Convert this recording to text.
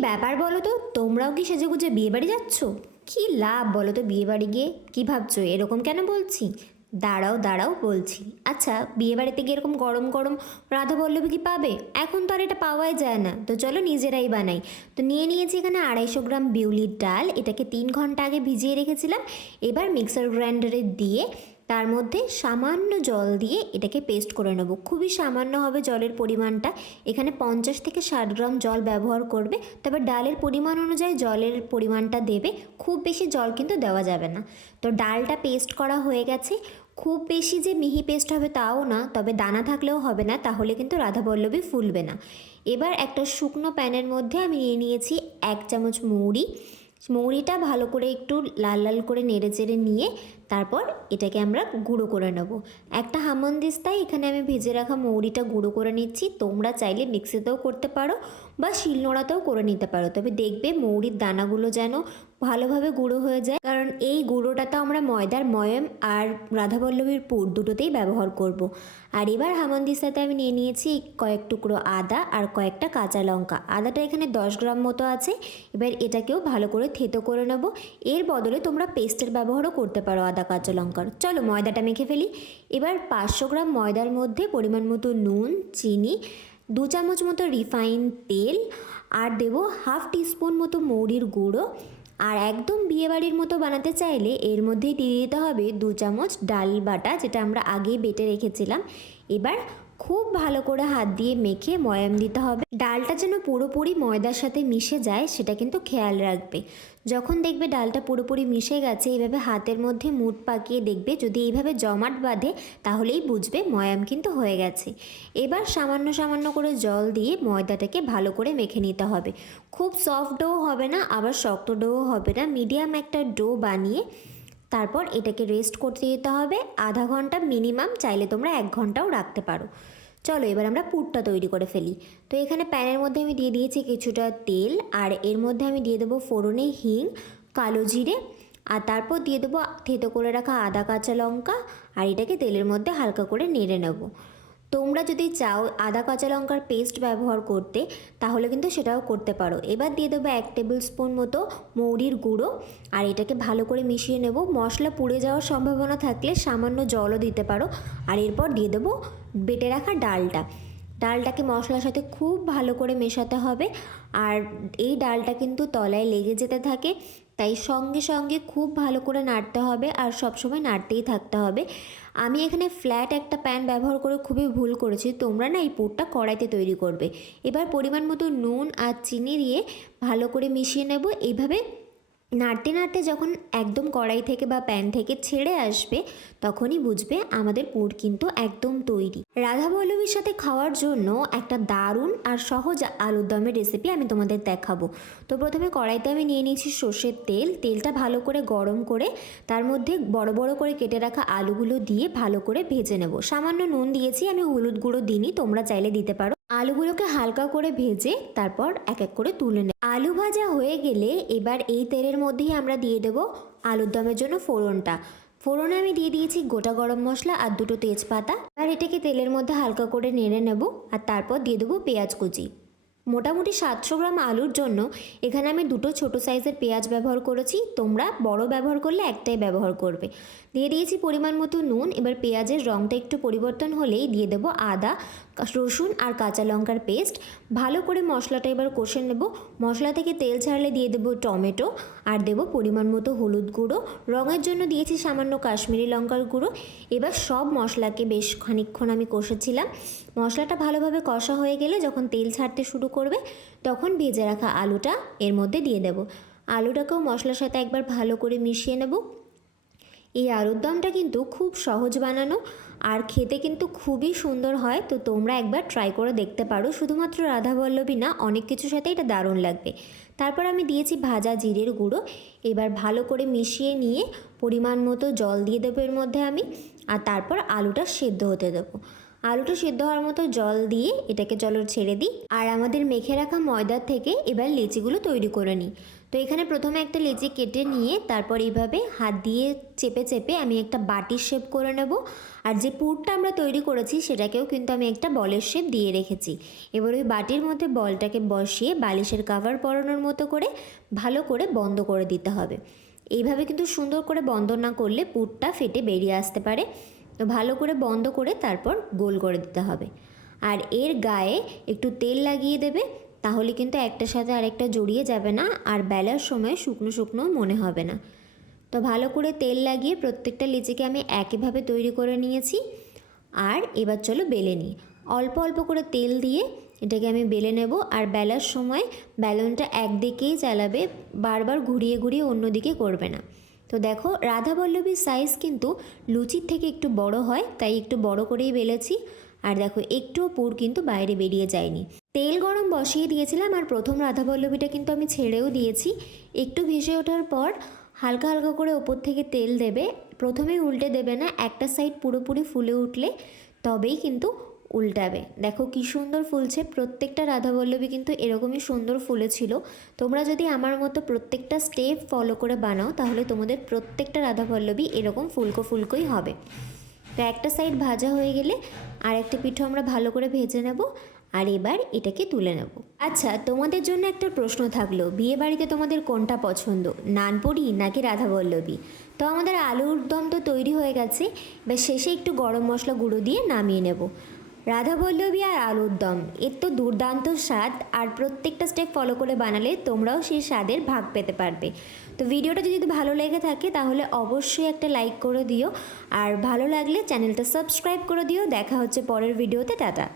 ব্যাপার বলো তো? তোমরাও কি সেজেগুজে বিয়ে বাড়ি যাচ্ছ? কি লাভ বলো তো বিয়ে বাড়ি গিয়ে? কি ভাবছ? এরকম কেন বলছি? দাঁড়াও দাঁড়াও বলছি। আচ্ছা বিয়ে বাড়িতে গিয়ে এরকম গরম গরম রাধা বল্লভী কি পাবে? এখন তো আর এটা পাওয়াই যায় না। তো চলো নিজেরাই বানাই। তো নিয়ে নিয়েছি এখানে আড়াইশো গ্রাম বিউলির ডাল। এটাকে তিন ঘণ্টা আগে ভিজিয়ে রেখেছিলাম। এবার মিক্সার গ্রাইন্ডারে দিয়ে তার মধ্যে সামান্য জল দিয়ে এটাকে পেস্ট করে নেব। খুবই সামান্য হবে জলের পরিমাণটা। এখানে পঞ্চাশ থেকে ষাট গ্রাম জল ব্যবহার করবে। তবে ডালের পরিমাণ অনুযায়ী জলের পরিমাণটা দেবে। খুব বেশি জল কিন্তু দেওয়া যাবে না। তো ডালটা পেস্ট করা হয়ে গেছে। খুব বেশি যে মিহি পেস্ট হবে তাও না, তবে দানা থাকলেও হবে না, তাহলে কিন্তু রাধাবল্লভী ফুলবে না। এবার একটা শুকনো প্যানের মধ্যে আমি নিয়ে নিয়েছি এক চামচ মৌরি মৌরিটা ভালো করে একটু লাল লাল করে নেড়ে চেড়ে নিয়ে তারপর এটাকে আমরা গুঁড়ো করে নেব। একটা হামন্দিস্তায় এখানে আমি ভেজে রাখা মৌরিটা গুঁড়ো করে নিচ্ছি। তোমরা চাইলে মিক্সিতেও করতে পারো বা শিলনোড়াতেও করে নিতে পারো। তবে দেখবে মৌরির দানাগুলো যেন ভালোভাবে গুঁড়ো হয়ে যায়। কারণ এই গুঁড়োটা তো আমরা ময়দার ময়ম আর রাধাবল্লভীর পুর দুটোতেই ব্যবহার করব। আর এবার হামন্দির সাথে আমি নিয়ে নিয়েছি কয়েক টুকরো আদা আর কয়েকটা কাঁচা লঙ্কা। আদাটা এখানে দশ গ্রাম মতো আছে। এবার এটাকেও ভালো করে থেতো করে নেব। এর বদলে তোমরা পেস্টের ব্যবহারও করতে পারো আদা, কাঁচা লঙ্কার। চলো ময়দাটা মেখে ফেলি। এবার পাঁচশো গ্রাম ময়দার মধ্যে পরিমাণ মতো নুন, চিনি, দু চামচ মতো রিফাইন তেল আর দেবো হাফ টিস্পুন মতো মৌরির গুঁড়ো। আর একদম বিয়েবাড়ির মতো বানাতে চাইলে এর মধ্যেই দিয়ে দিতে হবে দু চামচ ডাল বাটা, যেটা আমরা আগে বেটে রেখেছিলাম। এবার খুব ভালো করে হাত দিয়ে মেখে ময়াম দিতে হবে। ডালটা যেন পুরোপুরি ময়দার সাথে মিশে যায়, সেটা কিন্তু খেয়াল রাখবে। যখন দেখবে ডালটা পুরোপুরি মিশে গেছে, এইভাবে হাতের মধ্যে মুট পাকিয়ে দেখবে, যদি এইভাবে জমাট বাঁধে, তাহলেই বুঝবে ময়াম কিন্তু হয়ে গেছে। এবার সামান্য সামান্য করে জল দিয়ে ময়দাটাকে ভালো করে মেখে নিতে হবে। খুব সফট ডো হবে না, আবার শক্ত ডোও হবে না। মিডিয়াম একটা ডো বানিয়ে তারপর এটাকে রেস্ট করতে দিতে হবে। আধা ঘণ্টা মিনিমাম চাইলে তোমরা এক ঘন্টাও রাখতে পারো। চলো এবার আমরা পুরটা তৈরি করে ফেলি। তো এখানে প্যানের মধ্যে আমি দিয়ে দিয়েছি কিছুটা তেল, আর এর মধ্যে আমি দিয়ে দেবো ফোড়নে হিং, কালো জিরে, আর তারপর দিয়ে দেবো থেতো করে রাখা আদা কাঁচা লঙ্কা, আর এটাকে তেলের মধ্যে হালকা করে নেড়ে নেব। তোমরা যদি চাও আদা, কাঁচা লঙ্কার পেস্ট ব্যবহার করতে, তাহলে কিন্তু সেটাও করতে পারো। এবার দিয়ে দেবো এক টেবিল স্পুন মতো মৌরির গুঁড়ো, আর এটাকে ভালো করে মিশিয়ে নেব। মশলা পুড়ে যাওয়ার সম্ভাবনা থাকলে সামান্য জলও দিতে পারো। আর এরপর দিয়ে দেবো বেটে রাখা ডালটা। ডালটাকে মশলার সাথে খুব ভালো করে মেশাতে হবে। আর এই ডালটা কিন্তু তলায় লেগে যেতে থাকে। তাই সঙ্গে সঙ্গে খুব ভালো করে নাড়তে হবে আর সবসময় নাড়তেই থাকতে হবে। আমি এখানে ফ্ল্যাট একটা প্যান ব্যবহার করে খুবই ভুল করেছি, তোমরা না এই পুরটা কড়াইতে তৈরি করবে। এবার পরিমাণ মতো নুন আর চিনি দিয়ে ভালো করে মিশিয়ে নেব। এইভাবে নাড়তে নাড়তে যখন একদম কড়াই থেকে বা প্যান থেকে ছেড়ে আসবে, তখনই বুঝবে আমাদের পুর কিন্তু একদম তৈরি। রাধা বল্লভীর সাথে খাওয়ার জন্য একটা দারুণ আর সহজ আলুর দমের রেসিপি আমি তোমাদের দেখাবো। তো প্রথমে কড়াইতে আমি নিয়ে নিয়েছি সর্ষের তেল। তেলটা ভালো করে গরম করে তার মধ্যে বড় বড় করে কেটে রাখা আলুগুলো দিয়ে ভালো করে ভেজে নেব। সামান্য নুন দিয়েছি, আমি হলুদ গুঁড়ো দিইনি, তোমরা চাইলে দিতে পারো। আলুগুলোকে হালকা করে ভেজে তারপর এক এক করে তুলে নেব। আলু ভাজা হয়ে গেলে এবার এই তেলের মধ্যেই আমরা দিয়ে দেবো আলুর দমের জন্য ফোড়নটা। ফোড়নে আমি দিয়ে দিয়েছি গোটা গরম মশলা আর দুটো তেজপাতা। আর এটাকে তেলের মধ্যে হালকা করে নেড়ে নেব আর তারপর দিয়ে দেবো পেঁয়াজ কুচি। মোটামুটি সাতশো গ্রাম আলুর জন্য এখানে আমি দুটো ছোট সাইজের পেঁয়াজ ব্যবহার করেছি। তোমরা বড় ব্যবহার করলে একটাই ব্যবহার করবে। দিয়ে দিয়েছি পরিমাণ মতো নুন। এবার পেঁয়াজের রঙটা একটু পরিবর্তন হলেই দিয়ে দেবো আদা। রসুন আর কাঁচা লঙ্কার পেস্ট। ভালো করে মশলাটা এবার কষে নেব। মশলা থেকে তেল ছাড়লে দিয়ে দেবো টমেটো আর দেবো পরিমাণ মতো হলুদ গুঁড়ো। রঙের জন্য দিয়েছি সামান্য কাশ্মীরি লঙ্কার গুঁড়ো। এবার সব মশলাকে বেশ খানিকক্ষণ আমি কষেছিলাম। মশলাটা ভালোভাবে কষা হয়ে গেলে যখন তেল ছাড়তে শুরু করবে, তখন ভেজে রাখা আলুটা এর মধ্যে দিয়ে দেবো। আলুটাকেও মশলার সাথে একবার ভালো করে মিশিয়ে নেব। এই আলুর দমটা কিন্তু খুব সহজ বানানো আর খেতে কিন্তু খুবই সুন্দর হয়। তো তোমরা একবার ট্রাই করে দেখতে পারো। শুধুমাত্র রাধা বল্লভী না, অনেক কিছুর সাথে এটা দারুণ লাগবে। তারপর আমি দিয়েছি ভাজা জিরের গুঁড়ো। এবার ভালো করে মিশিয়ে নিয়ে পরিমাণ মতো জল দিয়ে দেবো এর মধ্যে আমি। আর তারপর আলুটা সেদ্ধ হতে দেবো। আলুটা সিদ্ধ হওয়ার মতো জল দিয়ে এটাকে জল ছেড়ে দিই। আর আমাদের মেখে রাখা ময়দার থেকে এবার লিচিগুলো তৈরি করে নিই। তো এখানে প্রথমে একটা লিচি কেটে নিয়ে তারপর এইভাবে হাত দিয়ে চেপে চেপে আমি একটা বাটির শেপ করে নেব। আর যে পুরটা আমরা তৈরি করেছি সেটাকেও কিন্তু আমি একটা বলের শেপ দিয়ে রেখেছি। এবার ওই বাটির মধ্যে বলটাকে বসিয়ে বালিশের কাভার পরানোর মতো করে ভালো করে বন্ধ করে দিতে হবে। এইভাবে কিন্তু সুন্দর করে বন্ধ না করলে পুরটা ফেটে বেরিয়ে আসতে পারে। তো ভালো করে বন্ধ করে তারপর গোল করে দিতে হবে। আর এর গায়ে একটু তেল লাগিয়ে দেবে। তাহলে কিন্তু একটার সাথে আরেকটা জড়িয়ে যাবে না আর বেলার সময় শুকনো শুকনো মনে হবে না। তো ভালো করে তেল লাগিয়ে প্রত্যেকটা লিচিকে আমি একইভাবে তৈরি করে নিয়েছি। আর এবার চলো বেলে নিই। অল্প অল্প করে তেল দিয়ে এটাকে আমি বেলে নেব আর বেলার সময় ব্যালনটা একদিকেই চালাবে, বারবার ঘুরিয়ে ঘুরিয়ে অন্যদিকে করবে না। তো দেখো রাধা রাধাবল্লভীর সাইজ কিন্তু লুচির থেকে একটু বড় হয়, তাই একটু বড় করেই বেলেছি। আর দেখো, একটুও পুর কিন্তু বাইরে বেরিয়ে যায়নি। তেল গরম বসিয়ে দিয়েছিলাম আর প্রথম রাধাবল্লভীটা কিন্তু আমি ছেড়েও দিয়েছি। একটু ভেসে ওঠার পর হালকা হালকা করে ওপর থেকে তেল দেবে। প্রথমে উল্টে দেবে না, একটা সাইড পুরোপুরি ফুলে উঠলে, তবেই কিন্তু উল্টাবে। দেখো কি সুন্দর ফুলছে। প্রত্যেকটা রাধাবল্লভী কিন্তু এরকমই সুন্দর ফুলেছিল তোমরা যদি আমার মতো প্রত্যেকটা স্টেপ ফলো করে বানাও, তাহলে তোমাদের প্রত্যেকটা রাধাবল্লভী এরকম ফুলকো ফুলকোই হবে। তো একটা সাইড ভাজা হয়ে গেলে আর একটা পিঠো আমরা ভালো করে ভেজে নেব আর এবার এটাকে তুলে নেব। আচ্ছা তোমাদের জন্য একটা প্রশ্ন থাকল, বিয়ে বাড়িতে তোমাদের কোনটা পছন্দ, নানপুরি নাকি রাধাবল্লভী? তো আমাদের আলুর দম তো তৈরি হয়ে গেছে, এবার শেষে একটু গরম মশলা গুঁড়ো দিয়ে নামিয়ে নেব। রাধাবল্লভী আর আলুর দম এর তো দুর্দান্ত স্বাদ আর প্রত্যেকটা স্টেপ ফলো করে বানালে তোমরাও সেই স্বাদের ভাগ পেতে পারবে। তো ভিডিওটা যদি ভালো লেগে থাকে তাহলে অবশ্যই একটা লাইক করে দিও, আর ভালো লাগলে চ্যানেলটা সাবস্ক্রাইব করে দিও। দেখা হচ্ছে পরের ভিডিওতে টাটা।